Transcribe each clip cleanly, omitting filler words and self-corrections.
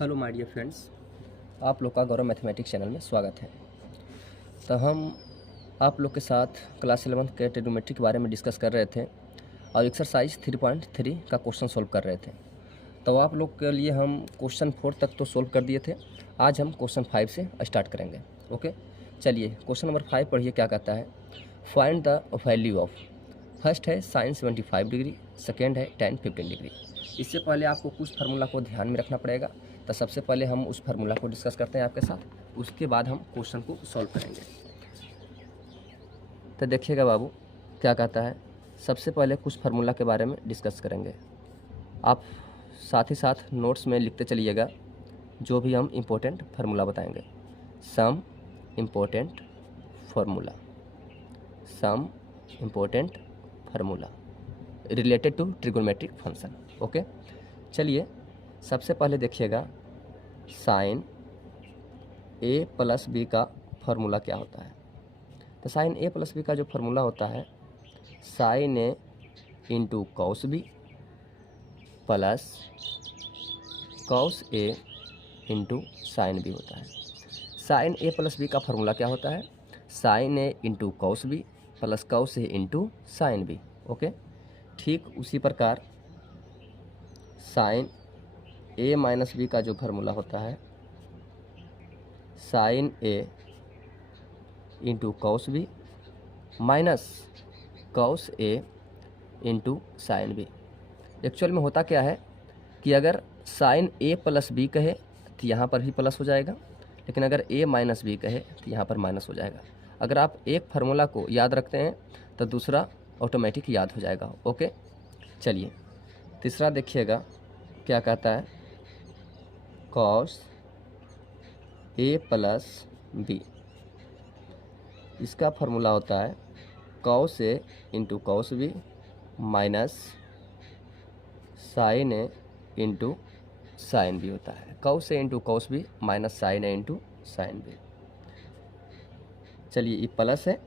Hello my dear friends, आप लोग का गौरव मैथमेटिक्स चैनल में स्वागत है। तो हम आप लोग के साथ क्लास 11 के ट्रिग्नोमेट्री के बारे में डिस्कस कर रहे थे और एक्सरसाइज 3.3 का क्वेश्चन सोल्व कर रहे थे। तो आप लोग के लिए हम क्वेश्चन 4 तक तो सोल्व कर दिए थे। आज हम क्वेश्चन 5 से स्टार्ट करेंगे। ओके, चलिए क्वेश्चन नंबर 5 पढ़िए क्या कहता है। Find the value of, first है साइन 75 डिग्री, सेकेंड है tan 15 डिग्री। इससे पहले आपको कुछ फार्मूला को ध्यान में रखना पड़ेगा। तो सबसे पहले हम उस फार्मूला को डिस्कस करते हैं आपके साथ, उसके बाद हम क्वेश्चन को सॉल्व करेंगे। तो देखिएगा बाबू क्या कहता है। सबसे पहले कुछ फार्मूला के बारे में डिस्कस करेंगे। आप साथ ही साथ नोट्स में लिखते चलिएगा जो भी हम इम्पोर्टेंट फार्मूला बताएंगे। Some important formula, some important formula related to trigonometric function. Okay, चलिए सबसे पहले देखिएगा साइन ए प्लस बी का फार्मूला क्या होता है। तो साइन ए प्लस बी का जो फार्मूला होता है sine A into cos B plus cos A into sine B होता है। साइन ए प्लस बी का फार्मूला क्या होता है, sine A into cos B plus cos A into sine B. Okay, ठीक उसी प्रकार साइन ए माइनस बी का जो फार्मूला होता है sine A into cos B minus cos A into sine B. Actual में होता क्या है कि अगर साइन ए प्लस बी कहे तो यहाँ पर भी प्लस हो जाएगा, लेकिन अगर ए माइनस बी कहे तो यहाँ पर माइनस हो जाएगा। अगर आप एक फार्मूला को याद रखते हैं तो दूसरा ऑटोमेटिक याद हो जाएगा। ओके, चलिए तीसरा देखिएगा क्या कहता है। कॉस ए प्लस बी, इसका फार्मूला होता है cos A into cos B minus sine A into sine B होता है। Cos A into cos B minus sine A into sine B. चलिए ये प्लस है,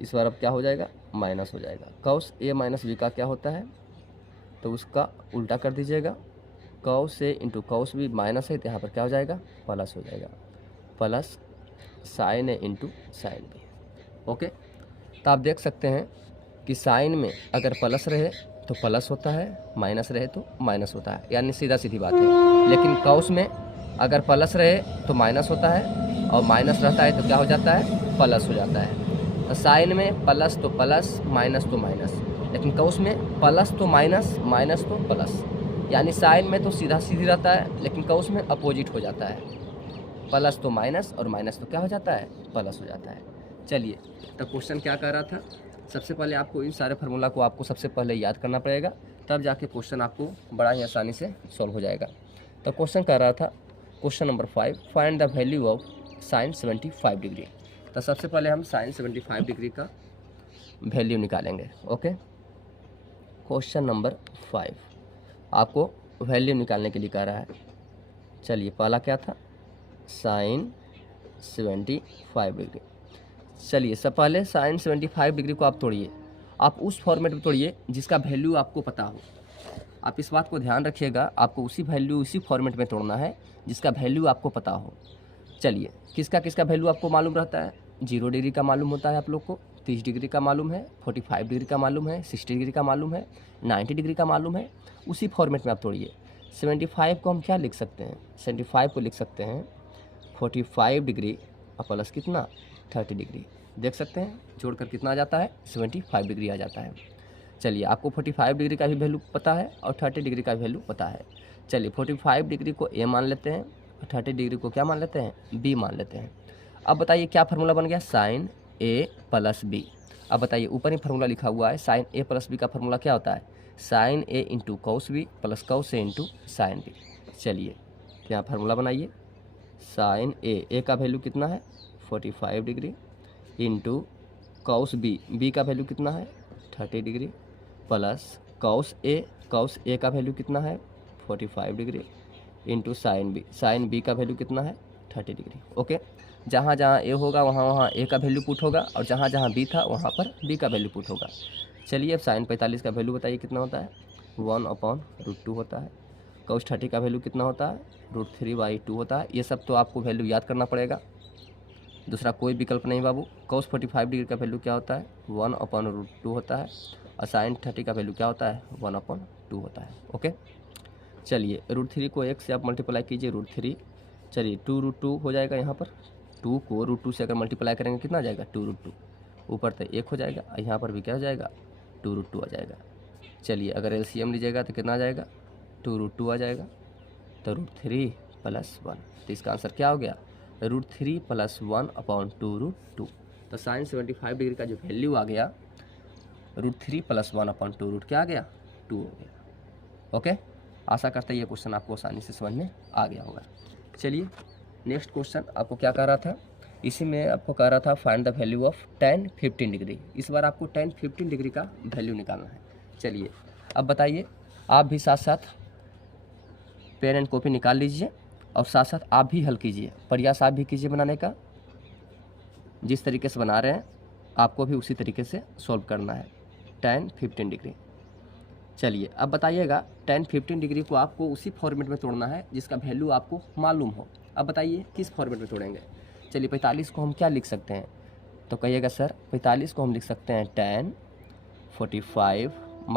इस बार अब क्या हो जाएगा, माइनस हो जाएगा। कॉस ए माइनस बी का क्या होता है तो उसका उल्टा कर दीजिएगा। Cos A into cos B minus है तो यहाँ पर क्या हो जाएगा, प्लस हो जाएगा, plus sign A into sine B. Okay, तो आप देख सकते हैं कि साइन में अगर प्लस रहे तो प्लस होता है, माइनस रहे तो माइनस होता है, यानी सीधा सीधी बात है। लेकिन कॉस में अगर प्लस रहे तो माइनस होता है और माइनस रहता है तो क्या हो जाता है, प्लस हो जाता है। तो साइन में प्लस तो प्लस, माइनस तो माइनस, लेकिन कॉस में प्लस तो माइनस, माइनस तो प्लस। यानी साइन में तो सीधा सीधी रहता है, लेकिन कॉस में अपोजिट हो जाता है। प्लस तो माइनस और माइनस तो क्या हो जाता है, प्लस हो जाता है। चलिए तो क्वेश्चन क्या कह रहा था। सबसे पहले आपको इन सारे फार्मूला को आपको सबसे पहले याद करना पड़ेगा, तब जाके क्वेश्चन आपको बड़ा ही आसानी से सॉल्व हो जाएगा। तो क्वेश्चन कह रहा था, question number 5, find the value of sine 75 degree. तो सबसे पहले हम साइन 75 डिग्री का वैल्यू निकालेंगे। ओके, क्वेश्चन नंबर 5 आपको वैल्यू निकालने के लिए कह रहा है। चलिए पहला क्या था, साइन 75 डिग्री। चलिए सब पहले साइन 75 डिग्री को आप तोड़िए। आप उस फॉर्मेट में तोड़िए जिसका वैल्यू आपको पता हो। आप इस बात को ध्यान रखिएगा, आपको उसी वैल्यू उसी फॉर्मेट में तोड़ना है जिसका वैल्यू आपको पता हो। चलिए किसका किसका वैल्यू आपको मालूम रहता है। 0 डिग्री का मालूम होता है आप लोग को, 30 डिग्री का मालूम है, 45 डिग्री का मालूम है, 60 डिग्री का मालूम है, 90 डिग्री का मालूम है। उसी फॉर्मेट में आप तोड़िए। 75 को हम क्या लिख सकते हैं, 75 को लिख सकते हैं 45 डिग्री और प्लस कितना, 30 डिग्री। देख सकते हैं जोड़कर कितना आ जाता है, 75 डिग्री आ जाता है। चलिए आपको 45 डिग्री का भी वैल्यू पता है और 30 डिग्री का वैल्यू पता है। चलिए 45 डिग्री को ए मान लेते हैं और 30 डिग्री को क्या मान लेते हैं, बी मान लेते हैं। अब बताइए क्या फार्मूला बन गया, साइन ए प्लस बी। अब बताइए ऊपर ही फार्मूला लिखा हुआ है, साइन ए प्लस बी का फार्मूला क्या होता है, sine A into cos B plus cos A into sine B. चलिए यहाँ फार्मूला बनाइए। साइन ए का वैल्यू कितना है 45 डिग्री इंटू कॉस बी का वैल्यू कितना है 30 डिग्री प्लस कॉस ए का वैल्यू कितना है 45 डिग्री इंटू साइन बी का वैल्यू कितना है 30 डिग्री। ओके, जहाँ जहाँ ए होगा वहाँ वहाँ ए का वैल्यू पुट होगा और जहाँ जहाँ बी था वहाँ पर बी का वैल्यू पुट होगा। चलिए अब साइन 45 का वैल्यू बताइए कितना होता है, 1/√2 होता है। cos 30 का वैल्यू कितना होता है, √3/2 होता है। ये सब तो आपको वैल्यू याद करना पड़ेगा, दूसरा कोई विकल्प नहीं बाबू। cos 45 डिग्री का वैल्यू क्या होता है, 1/√2 होता है। और sin 30 का वैल्यू क्या होता है, 1/2 होता है। ओके, चलिए √3 को 1 से आप मल्टीप्लाई कीजिए, √3, चलिए 2√2 हो जाएगा। यहाँ पर 2 को √2 से अगर मल्टीप्लाई करेंगे कितना आ जाएगा, 2√2, ऊपर तो 1 हो जाएगा, यहाँ पर भी क्या हो जाएगा, 2√2 आ जाएगा। चलिए अगर एलसीएम लीजिएगा तो कितना आ जाएगा, 2√2 आ जाएगा, तो √3 + 1, तो इसका आंसर क्या हो गया, √3 + 1/2√2। तो sin 75 डिग्री का जो वैल्यू आ गया, √3 + 1/2 क्या आ गया, 2 हो गया। ओके, आशा करते हैं ये क्वेश्चन आपको आसानी से समझ में आ गया होगा। चलिए नेक्स्ट क्वेश्चन आपको क्या कह रहा था, इसी में आपको कह रहा था find the value of tan 15 degree. इस बार आपको tan 15 डिग्री का वैल्यू निकालना है। चलिए अब बताइए, आप भी साथ साथ पेन एंड कॉपी निकाल लीजिए और साथ साथ आप भी हल कीजिए, प्रयास आप भी कीजिए बनाने का। जिस तरीके से बना रहे हैं आपको भी उसी तरीके से सॉल्व करना है tan 15 डिग्री। चलिए अब बताइएगा, tan 15 डिग्री को आपको उसी फॉर्मेट में तोड़ना है जिसका वैल्यू आपको मालूम हो। अब बताइए किस फॉर्मेट में तोड़ेंगे। चलिए 45 को हम क्या लिख सकते हैं, तो कहिएगा सर 45 को हम लिख सकते हैं tan 45 -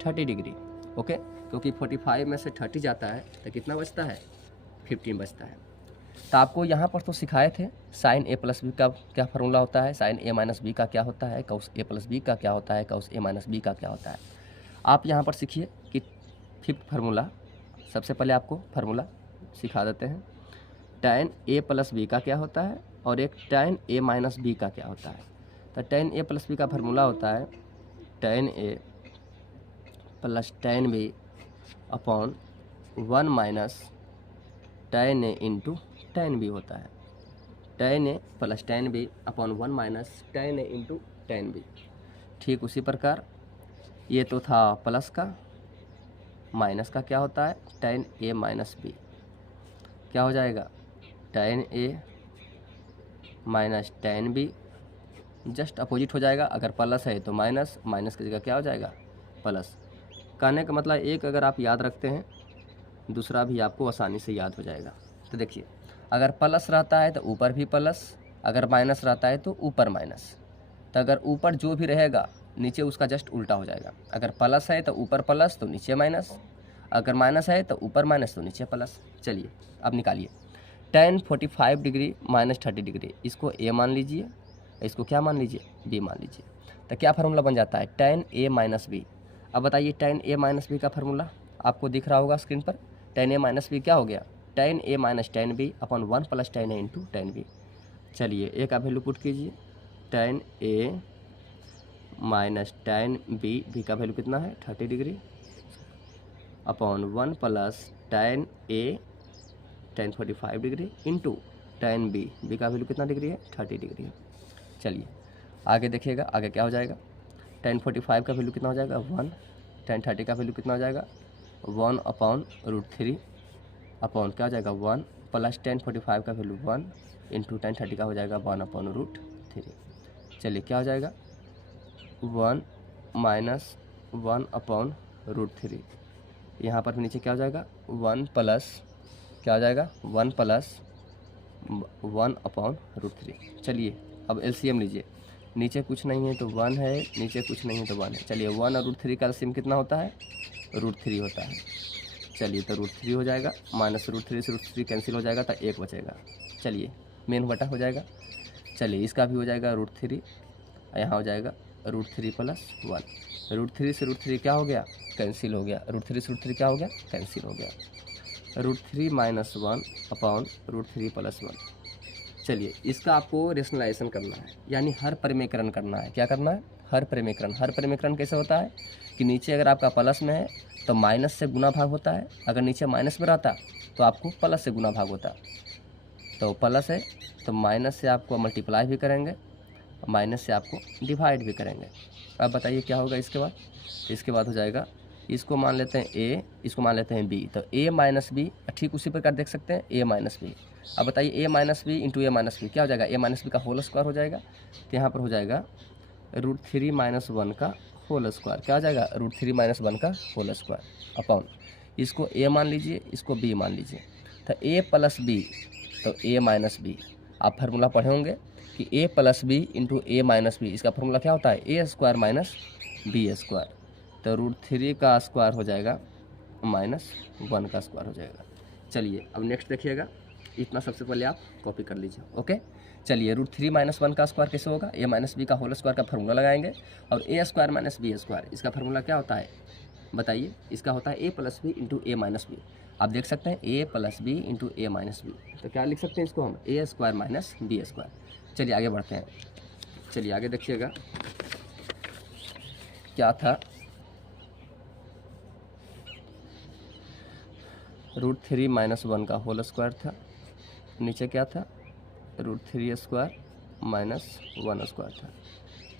30 डिग्री। ओके, क्योंकि 45 में से 30 जाता है तो कितना बचता है, 15 बचता है। तो आपको यहाँ पर तो सिखाए थे sin a + b का क्या फार्मूला होता है, sin a - b का क्या होता है, cos a + b का क्या होता है, cos a - b का क्या होता है। आप यहाँ पर सीखिए कि 5th फार्मूला, सबसे पहले आपको फार्मूला सिखा देते हैं। tan a + b का क्या होता है और एक tan a - b का क्या होता है। तो tan a + b का फार्मूला होता है tan a + tan b upon 1 - tan a × tan b होता है। tan a + tan b upon 1 - tan a × tan b। ठीक उसी प्रकार ये तो था प्लस का, माइनस का क्या होता है, tan a - b क्या हो जाएगा, tan a - tan b, just opposite हो जाएगा। अगर प्लस है तो माइनस, माइनस की जगह क्या हो जाएगा, प्लस। कहने का मतलब एक अगर आप याद रखते हैं दूसरा भी आपको आसानी से याद हो जाएगा। तो देखिए अगर प्लस रहता है तो ऊपर भी प्लस, अगर माइनस रहता है तो ऊपर माइनस। तो अगर ऊपर जो भी रहेगा नीचे उसका जस्ट उल्टा हो जाएगा। अगर प्लस है तो ऊपर प्लस तो नीचे माइनस, अगर माइनस है तो ऊपर माइनस तो नीचे प्लस। चलिए अब निकालिए, tan 45 डिग्री - 30 डिग्री, इसको a मान लीजिए, इसको क्या मान लीजिए, b मान लीजिए। तो क्या फार्मूला बन जाता है, tan a - b। अब बताइए tan a - b का फार्मूला आपको दिख रहा होगा स्क्रीन पर। tan a - b क्या हो गया, tan a - tan b upon 1 + tan a × tan b। चलिए a का वैल्यू पुट कीजिए, tan a - tan b का वैल्यू कितना है, 30 degree upon 1 + tan a tan 45 degree into tan b का वैल्यू कितना डिग्री है, 30 डिग्री है। चलिए आगे देखिएगा, आगे क्या हो जाएगा, tan 45 का वैल्यू कितना हो जाएगा, 1, tan 30 का वैल्यू कितना हो जाएगा, 1/√3 अपॉन क्या हो जाएगा, 1 + tan 45 का वैल्यू 1 इंटू tan 30 का हो जाएगा 1/√3। चलिए क्या हो जाएगा, 1 - 1/√3, यहाँ पर भी नीचे क्या हो जाएगा, 1 प्लस क्या हो जाएगा, 1 + 1/√3। चलिए अब एलसीएम लीजिए, नीचे कुछ नहीं है तो 1 है, नीचे कुछ नहीं है तो 1 है। चलिए 1 और √3 का एलसीएम कितना होता है, √3 होता है। चलिए तो √3 हो जाएगा, -√3 से √3 कैंसिल हो जाएगा तो 1 बचेगा। चलिए मेन बटा हो जाएगा। चलिए इसका भी हो जाएगा √3, यहाँ हो जाएगा √3 + 1, √3 से √3 क्या हो गया, कैंसिल हो गया, √3 से √3 क्या हो गया, कैंसिल हो गया, √3 - 1 अपॉन √3 + 1। चलिए इसका आपको रेशनलाइजेशन करना है, यानी हर परिमेकरण करना है। क्या करना है, हर परिमेकरण। हर परिमेकरण कैसे होता है कि नीचे अगर आपका प्लस में है तो माइनस से गुना भाग होता है, अगर नीचे माइनस में रहता तो आपको प्लस से गुना भाग होता। तो प्लस है तो माइनस से आपको मल्टीप्लाई भी करेंगे, माइनस से आपको डिवाइड भी करेंगे। अब बताइए क्या होगा इसके बाद, इसके बाद हो जाएगा, इसको मान लेते हैं a, इसको मान लेते हैं b, तो a - b ठीक उसी प्रकार देख सकते हैं a - b। अब बताइए a - b into a - b क्या हो जाएगा, a - b का होल स्क्वायर हो जाएगा। तो यहाँ पर हो जाएगा √3 - 1 का होल स्क्वायर, क्या हो जाएगा, √3 - 1 का होल स्क्वायर अपॉन इसको a मान लीजिए, इसको b मान लीजिए। तो a प्लस बी, तो a माइनस बी। आप फार्मूला पढ़े होंगे कि a plus b into a minus b, इसका फार्मूला क्या होता है, a square minus b square. तो √3 का स्क्वायर हो जाएगा -1 का स्क्वायर हो जाएगा। चलिए अब नेक्स्ट देखिएगा, इतना सबसे पहले आप कॉपी कर लीजिए। ओके, चलिए √3 - 1 का स्क्वायर कैसे होगा, a माइनस बी का होल स्क्वायर का फार्मूला लगाएंगे। और a square minus b square, इसका फार्मूला क्या होता है बताइए, इसका होता है a plus b into a minus b. आप देख सकते हैं a plus b into a minus b, तो क्या लिख सकते हैं इसको हम, a square minus b square. चलिए आगे बढ़ते हैं, चलिए आगे देखिएगा क्या था, √3 - 1 का होल स्क्वायर था, नीचे क्या था, √3 स्क्वायर माइनस 1 स्क्वायर था।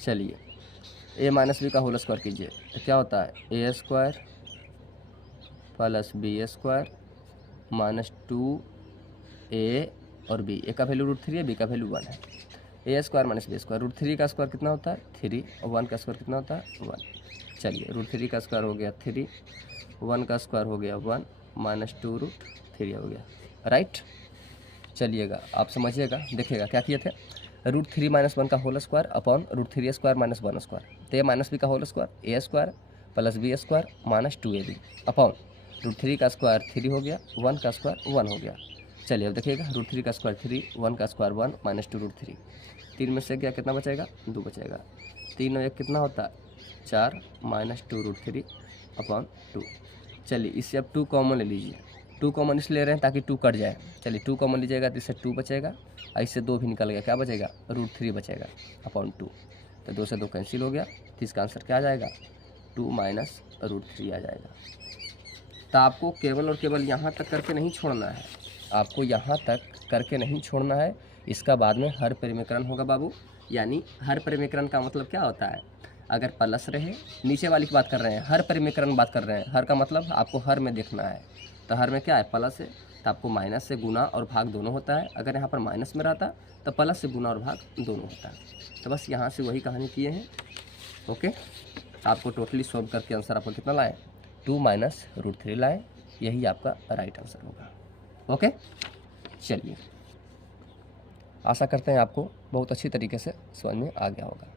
चलिए a माइनस बी का होल स्क्वायर कीजिए, तो क्या होता है, a square plus b square minus 2a और b, a का वैल्यू √3 है, b का वैल्यू 1 है। a square minus b square, √3 का स्क्वायर कितना होता है 3, और 1 का स्क्वायर कितना होता है 1। चलिए √3 का स्क्वायर हो गया 3, 1 का स्क्वायर हो गया 1, माइनस 2√3 हो गया, राइट। चलिएगा आप समझिएगा, देखिएगा क्या किए थे, √3 - 1 का whole square upon √3 square minus 1 square. तो a माइनस बी का whole square a square plus b square minus 2ab upon √3 का स्क्वायर 3 हो गया, 1 का स्क्वायर 1 हो गया। चलिए अब देखिएगा, √3 का स्क्वायर 3, 1 का स्क्वायर 1 माइनस 2√3, 3 में से क्या कितना बचेगा 2 बचेगा, 3 और 1 कितना होता है 4 माइनस 2√3 अपॉन 2। चलिए इससे अब 2 कॉमन ले लीजिए, 2 कॉमन इसलिए ले रहे हैं ताकि 2 कट जाए। चलिए 2 कॉमन लीजिएगा तो इससे 2 बचेगा, और इससे 2 भी निकल गया, क्या बचेगा √3 बचेगा अपॉन 2। तो 2 से 2 कैंसिल हो गया, तो इसका आंसर क्या आ जाएगा 2 माइनस √3 आ जाएगा। तो आपको केवल और केवल यहाँ तक करके नहीं छोड़ना है, आपको यहाँ तक करके नहीं छोड़ना है, इसका बाद में हर परिमीकरण होगा बाबू। यानी हर परिमीकरण का मतलब क्या होता है, अगर प्लस रहे, नीचे वाली की बात कर रहे हैं, हर परिमीकरण बात कर रहे हैं, हर का मतलब आपको हर में देखना है। तो हर में क्या है प्लस है, तो आपको माइनस से गुना और भाग दोनों होता है। अगर यहाँ पर माइनस में रहता तो प्लस से गुना और भाग दोनों होता है। तो बस यहाँ से वही कहानी किए हैं। ओके, आपको टोटली सॉल्व करके आंसर आपको कितना लाए 2 माइनस √3 लाए, यही आपका राइट आंसर होगा। ओके, चलिए आशा करते हैं आपको बहुत अच्छी तरीके से समझ में आ गया होगा।